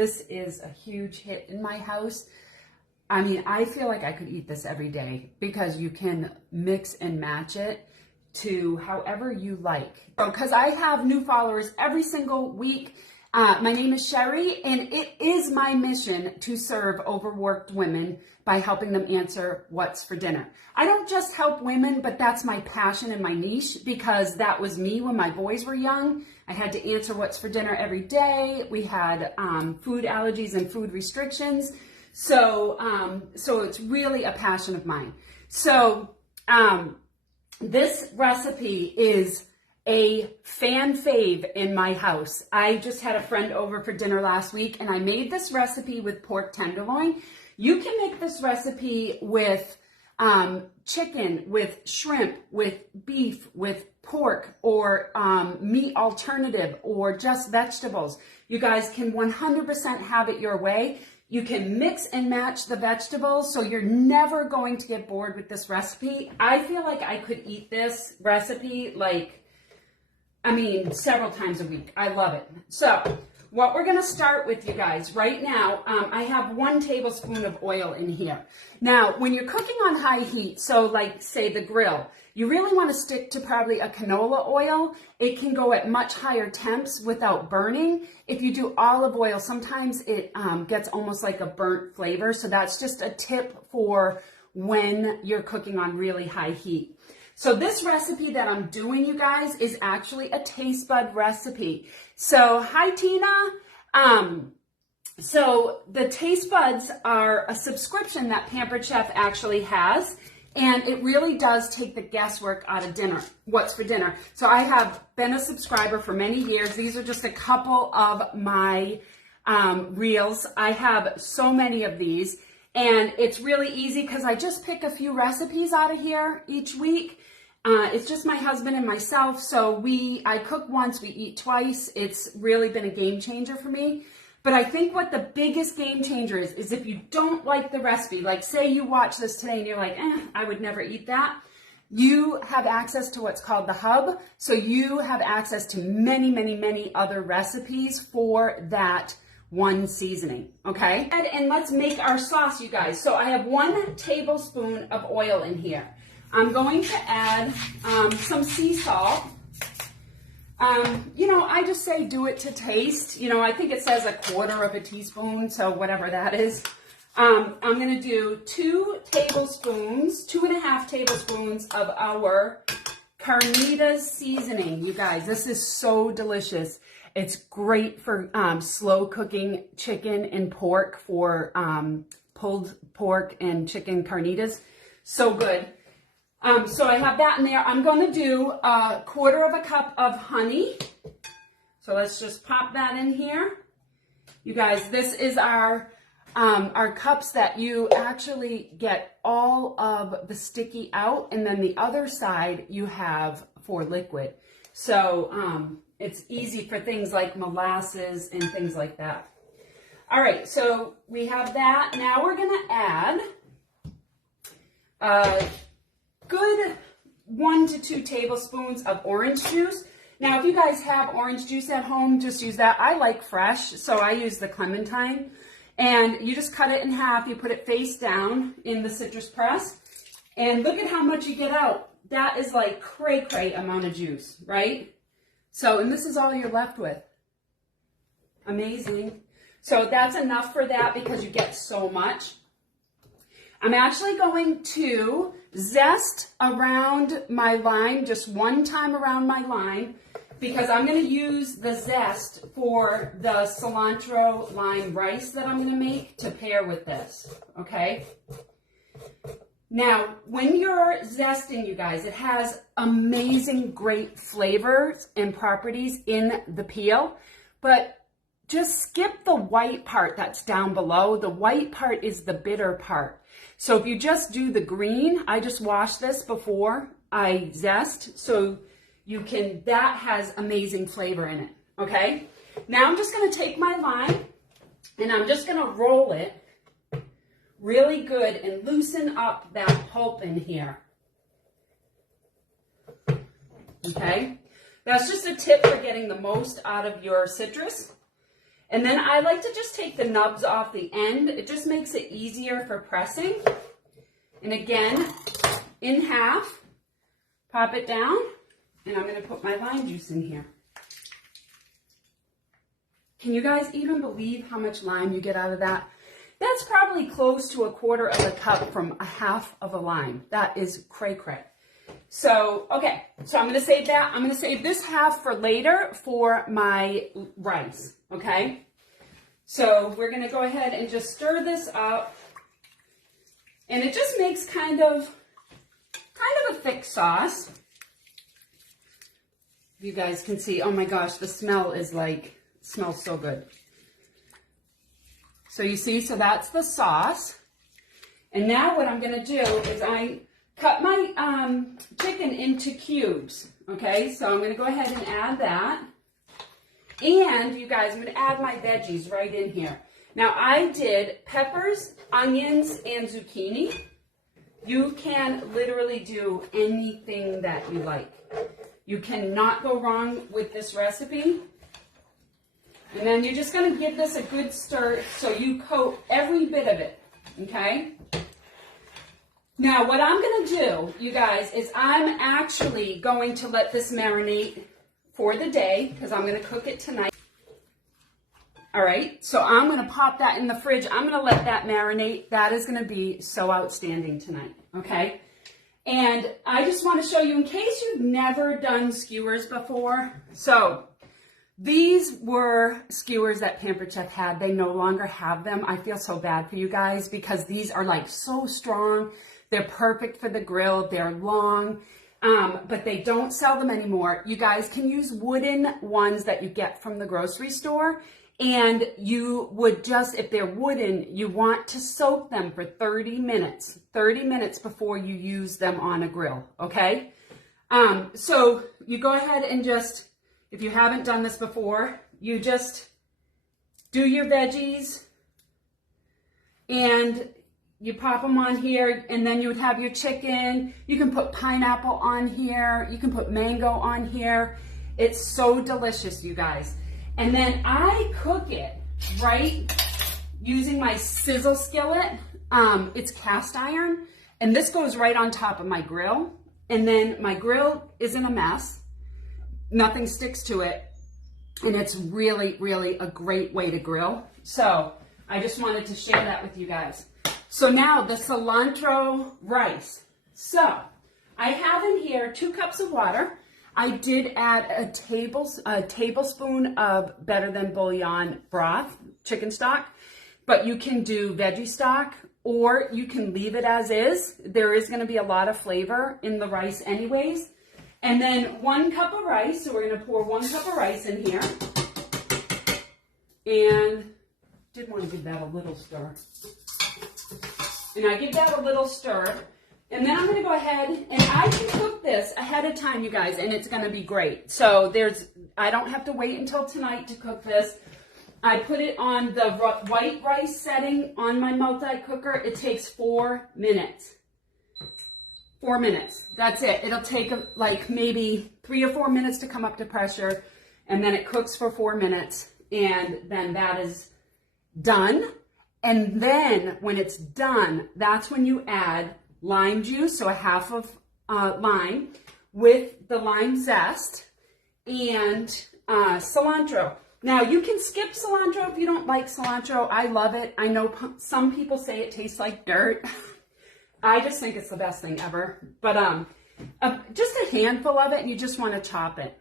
this is a huge hit in my house. I mean, I feel like I could eat this every day because you can mix and match it to however you like. Because I have new followers every single week. My name is Sherry, and it is my mission to serve overworked women by helping them answer what's for dinner. I don't just help women, but that's my passion and my niche, because that was me when my boys were young. I had to answer what's for dinner every day. We had food allergies and food restrictions. So it's really a passion of mine. So this recipe is a fan fave in my house. I just had a friend over for dinner last week, and I made this recipe with pork tenderloin. You can make this recipe with chicken, with shrimp, with beef, with pork, or meat alternative, or just vegetables. You guys can 100% have it your way. You can mix and match the vegetables, so you're never going to get bored with this recipe. I feel like I could eat this recipe several times a week. I love it. So what we're gonna start with, you guys, right now, I have 1 tablespoon of oil in here. Now, when you're cooking on high heat, so like say the grill, you really wanna stick to probably a canola oil. It can go at much higher temps without burning. If you do olive oil, sometimes it gets almost like a burnt flavor. So that's just a tip for when you're cooking on really high heat. So this recipe that I'm doing, you guys, is actually a taste bud recipe. So hi, Tina. So the taste buds are a subscription that Pampered Chef actually has, and it really does take the guesswork out of dinner. What's for dinner? So I have been a subscriber for many years. These are just a couple of my reels. I have so many of these, and it's really easy because I just pick a few recipes out of here each week. It's just my husband and myself, so I cook once, we eat twice. It's really been a game changer for me. But I think what the biggest game changer is if you don't like the recipe, like say you watch this today and you're like, I would never eat that. You have access to what's called the hub. So you have access to many, many, many other recipes for that one seasoning, okay? And let's make our sauce, you guys. So I have 1 tablespoon of oil in here. I'm going to add some sea salt. I just say do it to taste. I think it says 1/4 teaspoon, so whatever that is. I'm going to do 2 tablespoons, 2.5 tablespoons of our carnitas seasoning. You guys, this is so delicious. It's great for slow cooking chicken and pork, for pulled pork and chicken carnitas. So good. So I have that in there. I'm going to do 1/4 cup of honey. So let's just pop that in here. You guys, this is our cups that you actually get all of the sticky out, and then the other side you have for liquid. So it's easy for things like molasses and things like that. All right, so we have that. Now we're going to add good 1 to 2 tablespoons of orange juice. Now, if you guys have orange juice at home, just use that. I like fresh, so I use the clementine. And you just cut it in half. You put it face down in the citrus press. And look at how much you get out. That is like cray-cray amount of juice, right? So, and this is all you're left with. Amazing. So that's enough for that because you get so much. I'm actually going to zest around my lime, just 1 time around my lime, because I'm going to use the zest for the cilantro lime rice that I'm going to make to pair with this, okay? Now, when you're zesting, you guys, it has amazing, great flavors and properties in the peel, but just skip the white part that's down below. The white part is the bitter part. So if you just do the green, I just wash this before I zest, so that has amazing flavor in it, okay? Now I'm just gonna take my lime and I'm just gonna roll it really good and loosen up that pulp in here, okay? That's just a tip for getting the most out of your citrus. And then I like to just take the nubs off the end. It just makes it easier for pressing. And again, in half, pop it down, and I'm going to put my lime juice in here. Can you guys even believe how much lime you get out of that? That's probably close to a quarter of a cup from a half of a lime. That is cray-cray. So, okay, so I'm going to save that. I'm going to save this half for later for my rice, okay? So we're going to go ahead and just stir this up. And it just makes kind of a thick sauce. You guys can see, oh my gosh, the smell is like, smells so good. So you see, so that's the sauce. And now what I'm going to do is I cut my chicken into cubes, okay? So I'm going to go ahead and add that. And you guys, I'm going to add my veggies right in here. Now I did peppers, onions, and zucchini. You can literally do anything that you like. You cannot go wrong with this recipe. And then you're just going to give this a good stir so you coat every bit of it, okay? Now, what I'm going to do, you guys, is I'm actually going to let this marinate for the day because I'm going to cook it tonight. All right, so I'm going to pop that in the fridge. I'm going to let that marinate. That is going to be so outstanding tonight, okay? And I just want to show you, in case you've never done skewers before, so these were skewers that Pampered Chef had. They no longer have them. I feel so bad for you guys because these are like so strong. They're perfect for the grill. They're long, but they don't sell them anymore. You guys can use wooden ones that you get from the grocery store. And you would just, if they're wooden, you want to soak them for 30 minutes before you use them on a grill, okay? So you go ahead and just, if you haven't done this before, you just do your veggies and you pop them on here, and then you would have your chicken. You can put pineapple on here. You can put mango on here. It's so delicious, you guys. And then I cook it, right, using my sizzle skillet. It's cast iron, and this goes right on top of my grill. And then my grill isn't a mess. Nothing sticks to it. And it's really, really a great way to grill. So I just wanted to share that with you guys. So now the cilantro rice. So I have in here 2 cups of water. I did add a tablespoon of Better Than Bouillon broth, chicken stock, but you can do veggie stock or you can leave it as is. There is going to be a lot of flavor in the rice anyways. And then 1 cup of rice, so we're going to pour 1 cup of rice in here. And did want to give that a little stir. And I give that a little stir. And then I'm going to go ahead, and I can cook this ahead of time, you guys, and it's going to be great. So I don't have to wait until tonight to cook this. I put it on the white rice setting on my multi-cooker. It takes 4 minutes. 4 minutes. That's it. It'll take like maybe 3 or 4 minutes to come up to pressure, and then it cooks for 4 minutes, and then that is done. And then when it's done, that's when you add lime juice, so a half of lime with the lime zest and cilantro. Now you can skip cilantro if you don't like cilantro. I love it. I know some people say it tastes like dirt. I just think it's the best thing ever. But just a handful of it, and you just want to chop it.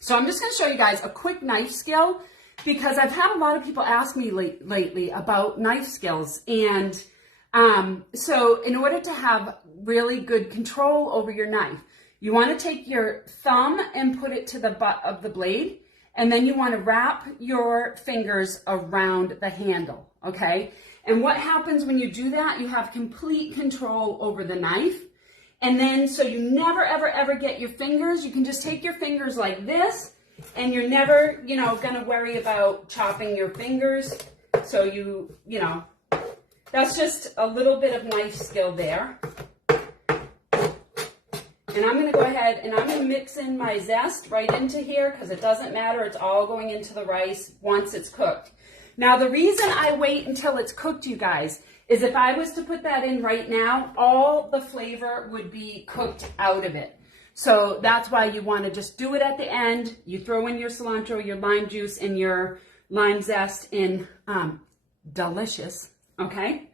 So I'm just going to show you guys a quick knife skill because I've had a lot of people ask me lately about knife skills. And so in order to have really good control over your knife, you want to take your thumb and put it to the butt of the blade, and then you want to wrap your fingers around the handle, okay? And what happens when you do that, you have complete control over the knife. And then so you never, ever, ever get your fingers. You can just take your fingers like this, and you're never, going to worry about chopping your fingers. So you know, that's just a little bit of knife skill there. And I'm going to go ahead and I'm going to mix in my zest right into here because it doesn't matter. It's all going into the rice once it's cooked. Now, the reason I wait until it's cooked, you guys, is if I was to put that in right now, all the flavor would be cooked out of it. So that's why you want to just do it at the end. You throw in your cilantro, your lime juice, and your lime zest in delicious, okay?